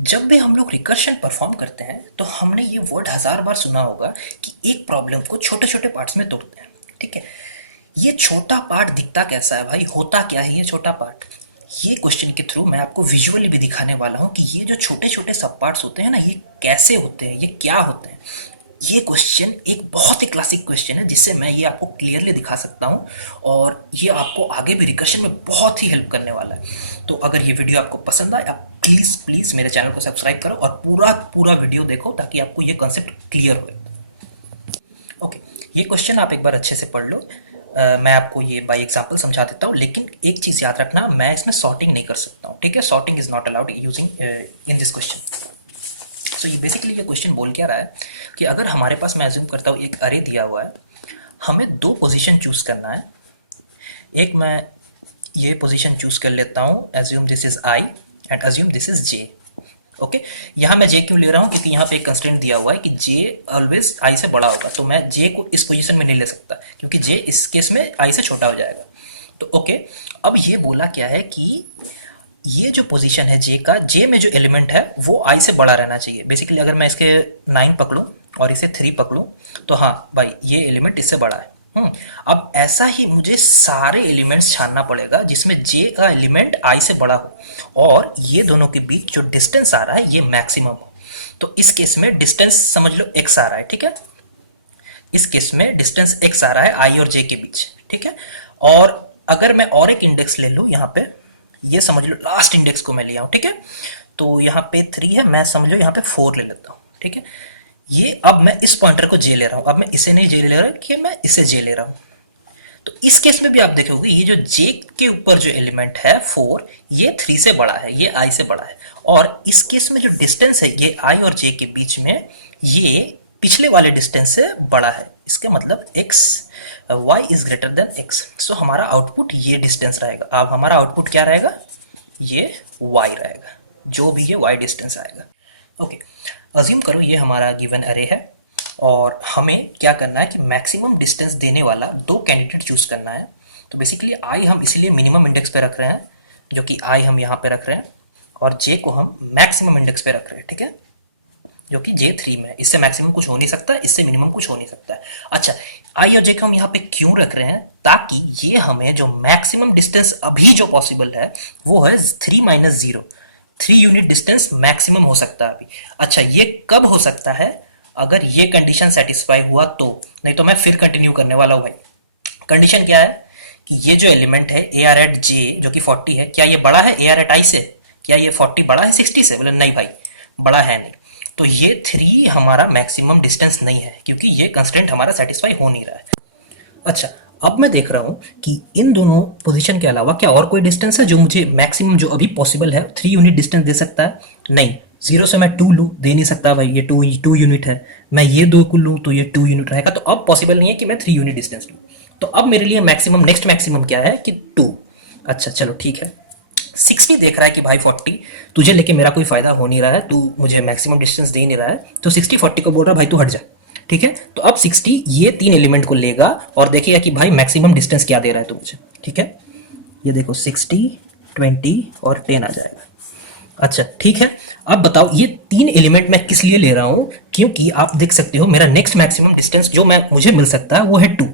जब भी हम लोग रिकर्शन परफॉर्म करते हैं तो हमने ये वर्ड हजार बार सुना होगा कि एक प्रॉब्लम को छोटे छोटे पार्ट्स में तोड़ते हैं। ठीक है, ये छोटा पार्ट दिखता कैसा है भाई, होता क्या है ये छोटा पार्ट? ये क्वेश्चन के थ्रू मैं आपको विजुअली भी दिखाने वाला हूँ कि ये जो छोटे छोटे सब पार्ट्स होते हैं ना, ये कैसे होते हैं, ये क्या होते हैं। ये क्वेश्चन एक बहुत ही क्लासिक क्वेश्चन है जिससे मैं ये आपको क्लियरली दिखा सकता हूँ और ये आपको आगे भी रिकर्शन में बहुत ही हेल्प करने वाला है। तो अगर ये वीडियो आपको पसंद आए, आप प्लीज़ प्लीज़ मेरे चैनल को सब्सक्राइब करो और पूरा पूरा वीडियो देखो ताकि आपको ये कॉन्सेप्ट क्लियर हो। ओके, ये क्वेश्चन आप एक बार अच्छे से पढ़ लो। मैं आपको ये बाय एग्जांपल समझा देता हूँ, लेकिन एक चीज़ याद रखना, मैं इसमें सॉर्टिंग नहीं कर सकता हूँ। ठीक है, sorting is not allowed using in this question. So ये बेसिकली ये क्वेश्चन बोल क्या रहा है कि अगर हमारे पास, मैं एज्यूम करता हूँ, एक अरे दिया हुआ है, हमें दो पोजीशन चूज करना है। एक मैं ये पोजीशन चूज कर लेता हूँ, assume this is I and assume this is J. Okay, यहाँ मैं जे क्यों ले रहा हूँ? क्योंकि यहाँ पे एक कंस्ट्रेंट दिया हुआ है कि जे ऑलवेज आई से बड़ा होगा, तो मैं जे को इस पोजीशन में नहीं ले सकता क्योंकि जे इस केस में आई से छोटा हो जाएगा। तो ओके, अब ये बोला क्या है कि ये जो पोजीशन है जे का, जे में जो एलिमेंट है वो आई से बड़ा रहना चाहिए। बेसिकली अगर मैं इसके 9 पकड़ूं और इसे 3 पकड़ूं तो हाँ भाई, ये एलिमेंट इससे बड़ा है। अब ऐसा ही मुझे सारे एलिमेंट्स छानना पड़ेगा जिसमें जे का एलिमेंट आई से बड़ा हो और ये दोनों के बीच जो डिस्टेंस आ रहा है ये मैक्सिमम हो। तो इस केस में डिस्टेंस समझ लो एक्स आ रहा है। ठीक है, इस केस में डिस्टेंस एक्स आ रहा है आई और जे के बीच। ठीक है, और अगर मैं और एक इंडेक्स ले लूँ यहाँ पे, ये समझ लो लास्ट इंडेक्स को मैं लिया हूँ। ठीक है, तो यहाँ पे 3 है, मैं समझ लो यहाँ पे 4 ले लेता हूँ। ठीक है, ये अब मैं इस पॉइंटर को जे ले रहा हूँ, अब मैं इसे नहीं जे ले रहा कि मैं इसे जे ले रहा हूँ। तो इस केस में भी आप देखोगे ये जो जे के ऊपर जो एलिमेंट है 4, ये 3 से बड़ा है, ये आई से बड़ा है। और इस केस में जो डिस्टेंस है ये आई और जे के बीच में, ये पिछले वाले डिस्टेंस से बड़ा है। इसका मतलब x y is greater than x। सो हमारा आउटपुट ये डिस्टेंस रहेगा। अब हमारा आउटपुट क्या रहेगा? ये y रहेगा, जो भी ये y डिस्टेंस आएगा। ओके, अज्यूम करो ये हमारा गिवन अरे है और हमें क्या करना है कि मैक्सिमम डिस्टेंस देने वाला दो कैंडिडेट चूज करना है। तो बेसिकली आई हम इसलिए मिनिमम इंडेक्स पे रख रहे हैं, जो कि आई हम यहाँ पे रख रहे हैं, और जे को हम मैक्सिमम इंडेक्स पे रख रहे हैं। ठीक है, जो कि जे 3 में है। इससे मैक्सिमम कुछ हो नहीं सकता, इससे मिनिमम कुछ हो नहीं सकता है। अच्छा, आई और जे को हम यहाँ पे क्यों रख रहे हैं? ताकि ये हमें जो मैक्सिमम डिस्टेंस अभी जो पॉसिबल है वो है 3 माइनस 0। 3 यूनिट डिस्टेंस मैक्सिमम हो सकता है अभी। अच्छा, ये कब हो सकता है? अगर ये कंडीशन सेटिस्फाई हुआ तो, नहीं तो मैं फिर कंटिन्यू करने वाला हूँ भाई। कंडीशन क्या है कि ये जो एलिमेंट है ए आर एट जे जो कि 40 है, क्या ये बड़ा है ए आर एट आई से? क्या ये 40 बड़ा है 60 से? बोले नहीं भाई, बड़ा है नहीं। तो ये 3 हमारा मैक्सिमम डिस्टेंस नहीं है क्योंकि ये कंस्टेंट हमारा सेटिस्फाई हो नहीं रहा है। अच्छा, अब मैं देख रहा हूँ कि इन दोनों पोजीशन के अलावा क्या और कोई डिस्टेंस है जो मुझे मैक्सिमम जो अभी पॉसिबल है 3 यूनिट डिस्टेंस दे सकता है? नहीं, 0 से मैं 2 लूँ, दे नहीं सकता भाई, ये 2 यूनिट है। मैं ये 2 को लूँ तो ये 2 यूनिट रहेगा, तो अब पॉसिबल नहीं है कि मैं 3 यूनिट डिस्टेंस लूँ। तो अब मेरे लिए मैक्सिमम, नेक्स्ट मैक्सिमम क्या है कि 2। अच्छा चलो ठीक है, 60 देख रहा है कि भाई 40 तुझे लेके मेरा कोई फायदा हो नहीं रहा है, तू मुझे मैक्सिमम डिस्टेंस दे नहीं रहा है, तो 60 40 को बोल रहा है भाई तू हट जा। ठीक है, तो अब 60 ये 3 एलिमेंट को लेगा और देखेगा कि भाई मैक्सिमम डिस्टेंस क्या दे रहा है तू मुझे। ठीक है, ये देखो 60 20 और 10 आ जाएगा। अच्छा ठीक है, अब बताओ ये 3 एलिमेंट मैं किस लिए ले रहा हूं? क्योंकि आप देख सकते हो मेरा नेक्स्ट मैक्सिमम डिस्टेंस जो मैं मुझे मिल सकता है वो है 2।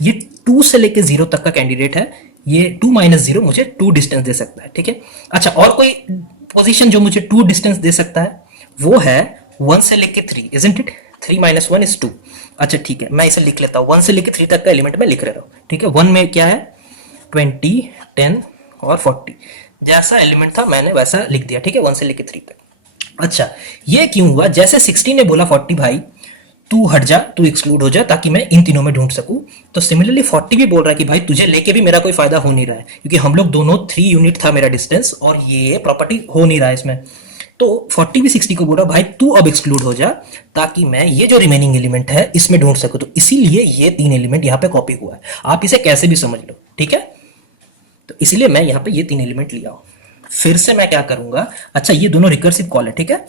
ये 2 से लेके 0 तक का कैंडिडेट है, ये 2 माइनस 0 मुझे 2 डिस्टेंस दे सकता है। ठीक है, अच्छा और कोई पोजीशन जो मुझे 2 डिस्टेंस दे सकता है वो है 1 से लेके 3, इजंट इट? 3 minus 1 is 2। अच्छा ठीक है, मैं इसे लिख लेता हूँ, 1 से लेके 3 तक का एलिमेंट मैं लिख रहा हूँ। ठीक है, 1 में क्या है 20 10 और 40, जैसा एलिमेंट था मैंने वैसा लिख दिया। ठीक है, 1 से लेके 3 तक। अच्छा, ये क्यों हुआ? जैसे 60 ने बोला 40 भाई तू हट जा, तू एक्सक्लूड हो जा, ताकि मैं इन तीनों में ढूंढ सकूं, तो सिमिलरली 40 भी बोल रहा है कि भाई तुझे लेके भी मेरा कोई फायदा हो नहीं रहा है क्योंकि हम लोग दोनों 3 यूनिट था मेरा डिस्टेंस और ये प्रॉपर्टी हो नहीं रहा है इसमें। तो 40 भी 60 को बोल रहा भाई तू अब एक्सक्लूड हो जा ताकि मैं ये जो रिमेनिंग एलिमेंट है इसमें ढूंढ सकूं। तो इसीलिए ये 3 एलिमेंट यहाँ पे कॉपी हुआ है, आप इसे कैसे भी समझ लो। ठीक है, तो इसलिए मैं यहाँ पे ये 3 एलिमेंट लिया हूँ। फिर से मैं क्या करूंगा, अच्छा ये दोनों रिकर्सिव कॉल है। ठीक है,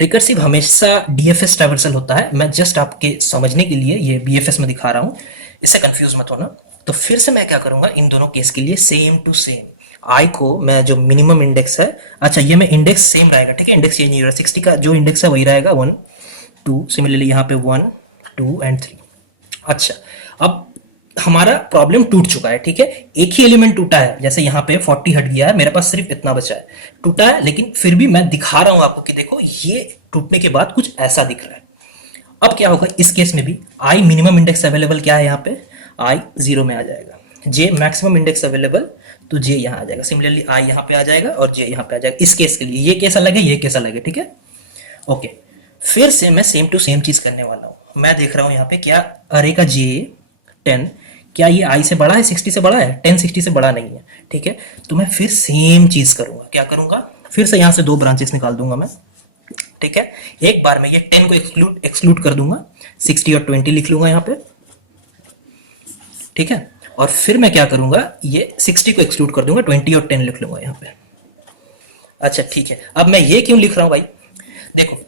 रिकर्सिव हमेशा डीएफएस ट्रैवर्सल होता है, मैं जस्ट आपके समझने के लिए ये बीएफएस में दिखा रहा हूँ, इससे कंफ्यूज मत होना। तो फिर से मैं क्या करूंगा, इन दोनों केस के लिए सेम टू सेम आई को मैं जो मिनिमम इंडेक्स है, अच्छा ये मैं इंडेक्स सेम रहेगा, ठीक है, इंडेक्स चेंज नहीं हो रहा, 60 का जो इंडेक्स है वही रहेगा 1 2, सिमिलरली यहाँ पे 1 2 एंड 3। अच्छा, अब हमारा प्रॉब्लम टूट चुका है, ठीक है, एक ही एलिमेंट टूटा है, जैसे यहाँ पे 40 हट गया है, मेरे पास सिर्फ इतना बचा है, टूटा है, लेकिन फिर भी मैं दिखा रहा हूं आपको कि देखो ये टूटने के बाद कुछ ऐसा दिख रहा है। अब क्या होगा इस केस में भी, आई मिनिमम इंडेक्स अवेलेबल क्या है यहाँ पे, आई 0 में आ जाएगा, जे मैक्सिमम इंडेक्स अवेलेबल, तो जे यहाँ आ जाएगा, सिमिलरली आई यहाँ पे आ जाएगा और जे यहाँ पे आ जाएगा। इस केस के लिए ये केस अलग है, ये केस अलग है, ठीक है, ओके। फिर से मैं सेम टू सेम चीज करने वाला हूं, मैं देख रहा हूं यहाँ पे क्या अरे का जे 10 क्या ये आई से बड़ा है, 60 से बड़ा है, 10 60 से बड़ा नहीं है, ठीक है, तो मैं फिर सेम चीज करूंगा, क्या करूंगा, फिर से यहां से 2 ब्रांचेस निकाल दूंगा मैं, ठीक है, एक बार में ये 10 को एक्सक्लूड कर दूंगा, 60 और 20 लिख लूंगा यहाँ पे, ठीक है, और फिर मैं क्या करूंगा, ये 60 को एक्सक्लूड कर दूंगा, 20 और 10 लिख लूंगा यहाँ पे। अच्छा ठीक है, अब मैं ये क्यों लिख रहा हूं भाई, देखो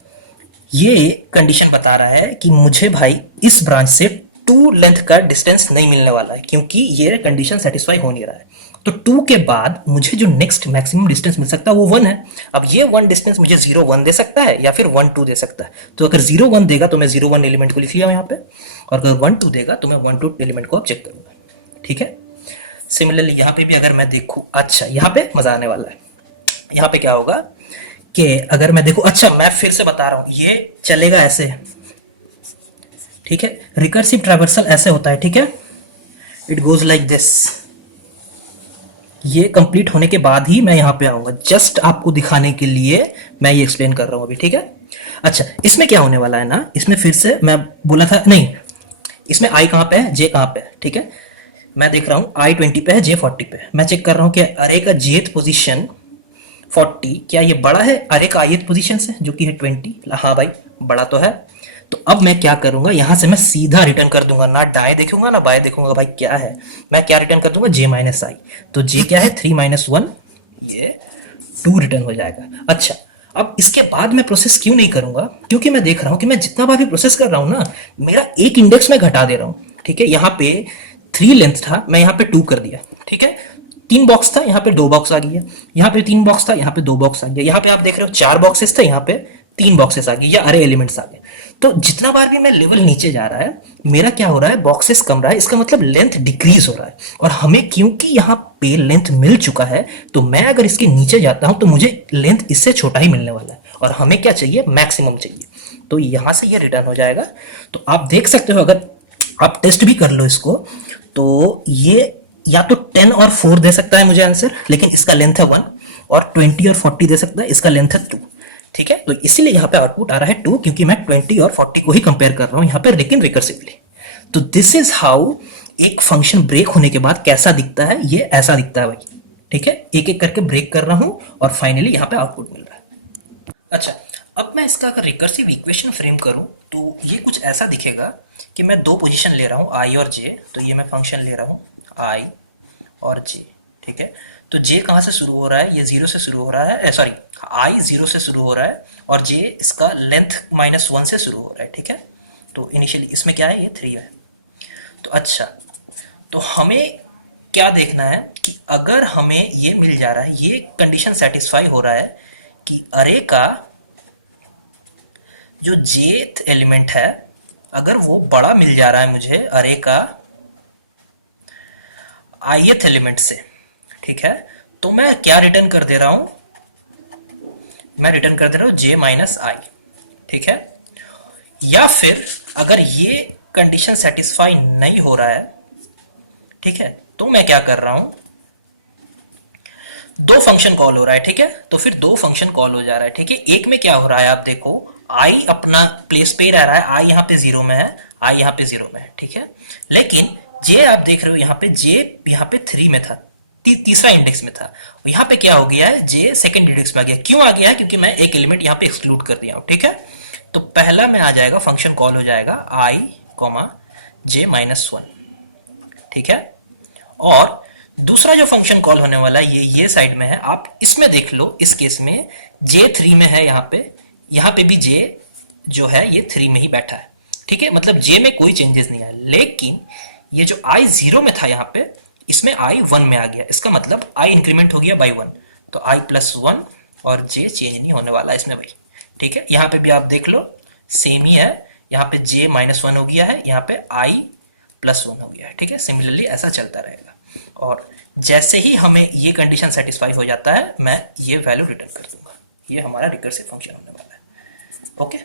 ये कंडीशन बता रहा है कि मुझे भाई इस ब्रांच से 2 लेंथ का डिस्टेंस नहीं मिलने वाला है, क्योंकि ये कंडीशन सेटिस्फाई हो नहीं रहा है, तो 2 के बाद मुझे जो नेक्स्ट मैक्सिमम डिस्टेंस मिल सकता है वो 1 है। अब ये 1 डिस्टेंस मुझे 0 1 दे सकता है या फिर 1 2 दे सकता है, तो अगर 0 1 देगा तो मैं 0 1 एलिमेंट को लिख लिया यहाँ पे, और अगर 1 2 देगा तो मैं 1 2 एलिमेंट को अब चेक करूंगा, ठीक है। सिमिलरली यहाँ पे भी अगर मैं देखूँ, अच्छा यहाँ पे मजा आने वाला है, यहाँ पे क्या होगा कि अगर मैं देखूं, अच्छा मैं फिर से बता रहा हूं ये चलेगा ऐसे, ठीक है, रिकर्सिव ट्रैवर्सल ऐसे होता है, ठीक है, इट गोज लाइक दिस, ये कंप्लीट होने के बाद ही मैं यहां पे आऊंगा, जस्ट आपको दिखाने के लिए मैं ये एक्सप्लेन कर रहा हूं अभी, ठीक है। अच्छा इसमें क्या होने वाला है ना, इसमें फिर से मैं बोला था नहीं, इसमें आई कहां पे है, जे कहां पे है, ठीक है, मैं देख रहा हूं आई 20 पे है, जे 40 पे है, मैं चेक कर रहा हूं कि अरे का जेथ पोजीशन 40 क्या ये बड़ा है अरे का ith पोजीशन से जो कि है 20, हाँ भाई बड़ा तो है, तो अब मैं क्या करूंगा, यहां से मैं सीधा रिटर्न कर दूंगा, ना दाएं देखूंगा ना बाएं देखूंगा, भाई क्या है, मैं क्या रिटर्न कर दूंगा, j माइनस आई, तो j क्या है 3 माइनस 1, ये 2 रिटर्न हो जाएगा। अच्छा अब इसके बाद मैं प्रोसेस क्यों नहीं करूंगा, क्योंकि मैं देख रहा हूं कि मैं जितना बार भी प्रोसेस कर रहा हूं ना, मेरा एक इंडेक्स में घटा दे रहा हूं, ठीक है, यहाँ पे 3 लेंथ था, मैं यहाँ पे 2 कर दिया, ठीक है, 3 बॉक्स था, यहाँ पे 2 बॉक्स आ गया, यहाँ पे 3 बॉक्स था, यहाँ पे 2 बॉक्स आ गया, यहाँ पे आप देख रहे हो 4 बॉक्सेस थे, यहाँ पे 3 बॉक्सेस आ गए या अरे एलिमेंट्स आ गए, तो जितना बार भी मैं लेवल नीचे जा रहा है मेरा क्या हो रहा है, बॉक्सेस कम रहा है, इसका मतलब लेंथ डिक्रीज हो रहा है, और हमें क्योंकि यहाँ पे लेंथ मिल चुका है, तो मैं अगर इसके नीचे जाता हूं तो मुझे लेंथ इससे छोटा ही मिलने वाला है, और हमें क्या चाहिए, मैक्सिमम चाहिए, तो यहां से ये रिटर्न हो जाएगा। तो आप देख सकते हो, अगर आप टेस्ट भी कर लो इसको, तो ये या तो 10 और 4 दे सकता है मुझे आंसर, लेकिन इसका लेंथ है 1, और 20 और 40 दे सकता है, इसका लेंथ है 2, ठीक है, तो इसीलिए यहाँ पे आउटपुट आ रहा है 2, क्योंकि मैं 20 और 40 को ही कंपेयर कर रहा हूं यहाँ पे, लेकिन रिकर्सिवली। तो दिस इज हाउ एक फंक्शन ब्रेक होने के बाद कैसा दिखता है, ये ऐसा दिखता है भाई, ठीक है, एक एक करके ब्रेक कर रहा हूं और फाइनली यहाँ पे आउटपुट मिल रहा है। अच्छा अब मैं इसका अगर रिकर्सिव इक्वेशन फ्रेम करूं तो ये कुछ ऐसा दिखेगा कि मैं 2 पोजीशन ले रहा हूं आई और जे, तो ये मैं फंक्शन ले रहा हूं आई और जे, ठीक है, तो जे कहाँ से शुरू हो रहा है, ये 0 से शुरू हो रहा है, सॉरी आई 0 से शुरू हो रहा है, और जे इसका लेंथ -1 से शुरू हो रहा है, ठीक है, तो इनिशियली इसमें क्या है, ये 3 है। तो अच्छा तो हमें क्या देखना है कि अगर हमें ये मिल जा रहा है, ये कंडीशन सेटिस्फाई हो रहा है कि अरे का जो जेथ एलिमेंट है अगर वो बड़ा मिल जा रहा है मुझे अरे का ith एलिमेंट से, ठीक है, तो मैं क्या रिटर्न कर दे रहा हूं, मैं रिटर्न कर दे रहा हूं j माइनस आई, ठीक है, या फिर अगर ये कंडीशन सेटिस्फाई नहीं हो रहा है, ठीक है, तो मैं क्या कर रहा हूं, 2 फंक्शन कॉल हो रहा है, ठीक है, तो फिर 2 फंक्शन कॉल हो जा रहा है, ठीक है, एक में क्या हो रहा है आप देखो, आई अपना प्लेस पे ही रह रहा है, आई यहाँ पे 0 में है, आई यहाँ पे 0 में है, ठीक है, लेकिन जे आप देख रहे हो यहाँ पे, जे यहाँ पे 3 में था, तीसरा इंडेक्स में था, यहाँ पे क्या हो गया है, जे सेकंड इंडेक्स में आ गया, क्यों आ गया है, क्योंकि मैं एक एलिमेंट यहाँ पे एक्सक्लूड कर दिया हूँ, ठीक है, तो पहला में आ जाएगा फंक्शन कॉल हो जाएगा आई कॉमा जे माइनस 1, ठीक है, और दूसरा जो फंक्शन कॉल होने वाला है ये साइड में है, आप इसमें देख लो, इस केस में जे 3 में है, यहाँ पे भी जे जो है ये 3 में ही बैठा है, ठीक है, मतलब जे में कोई चेंजेस नहीं आया, लेकिन ये जो आई 0 में था यहाँ पे, इसमें आई 1 में आ गया, इसका मतलब आई इंक्रीमेंट हो गया बाई 1, तो आई प्लस 1 और जे चेंज नहीं होने वाला इसमें भाई। ठीक है, यहाँ पे भी आप देख लो सेम ही है, यहाँ पे जे -1 हो गया है, यहाँ पे आई +1 हो गया है। ठीक है, सिमिलरली ऐसा चलता रहेगा, और जैसे ही हमें ये कंडीशन सेटिस्फाई हो जाता है मैं ये वैल्यू रिटर्न कर दूंगा। ये हमारा रिकर्सिव फंक्शन होने वाला है। ओके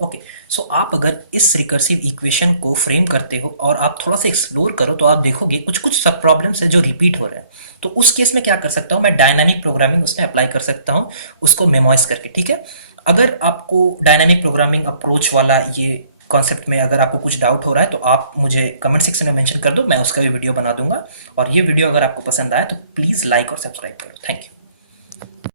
ओके, सो आप अगर इस रिकर्सिव इक्वेशन को फ्रेम करते हो और आप थोड़ा सा एक्सप्लोर करो तो आप देखोगे कुछ कुछ सब प्रॉब्लम्स है जो रिपीट हो रहे हैं। तो उस केस में क्या कर सकता हूँ मैं, डायनामिक प्रोग्रामिंग उसमें अप्लाई कर सकता हूँ, उसको मेमोराइज करके। ठीक है, अगर आपको डायनामिक प्रोग्रामिंग अप्रोच वाला ये कॉन्सेप्ट में अगर आपको कुछ डाउट हो रहा है तो आप मुझे कमेंट सेक्शन में मेंशन कर दो, मैं उसका भी वीडियो बना दूंगा। और ये वीडियो अगर आपको पसंद आए तो प्लीज़ लाइक और सब्सक्राइब करो। Thank you.